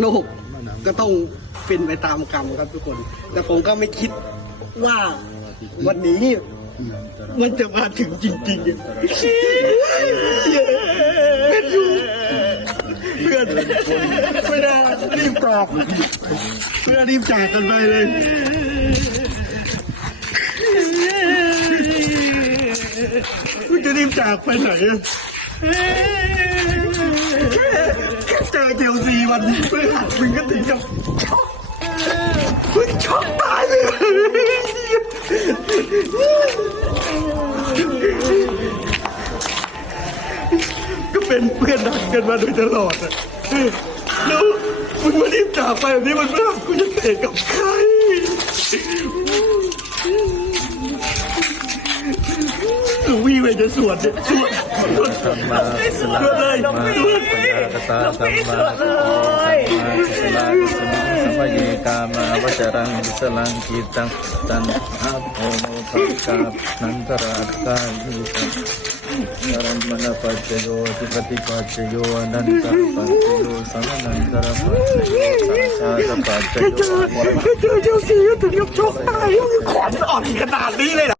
โลกก็ต้องเป็นไปตามกรรมครับทุกคน แต่ผมก็ไม่คิดว่าวันนี้มันจะมาถึงจริงๆเป็นอยู่เพื่อนไม่ได้รีบจากเพื่อนรีบจากกันไปเลยมึงจะรีบจากไปไหน เจอเจลซีวันเพื่อหักมึงก็ถึงกับช็อกมึงช็อกตายเลยก็เป็นเพื่อนรักกันมาโดยตลอดอะแล้วมึงมารีบจากไปแบบนี้มันไม่อกูจะเตะกับใครหนูวิ่งไปจะสวดเนี่ยสวด สวดธรรมะสลาสวดเลยธรรมะสวดปัญญาคตาธรรมะสลาสมิสัมปเยกามาวจรังวิสลังกิตังตันอาโภโนภะกานันตระกายิสังสรัมมณปัจจโยติปฏิปัจจโยอนันตระปัจจโยสังนันตระปัจจโยสังฆาปัจจโยเจอเจอเจลซีก็ถึงกับช็อกตายขวัญอ่อนขนาดนี้เลยเหรอ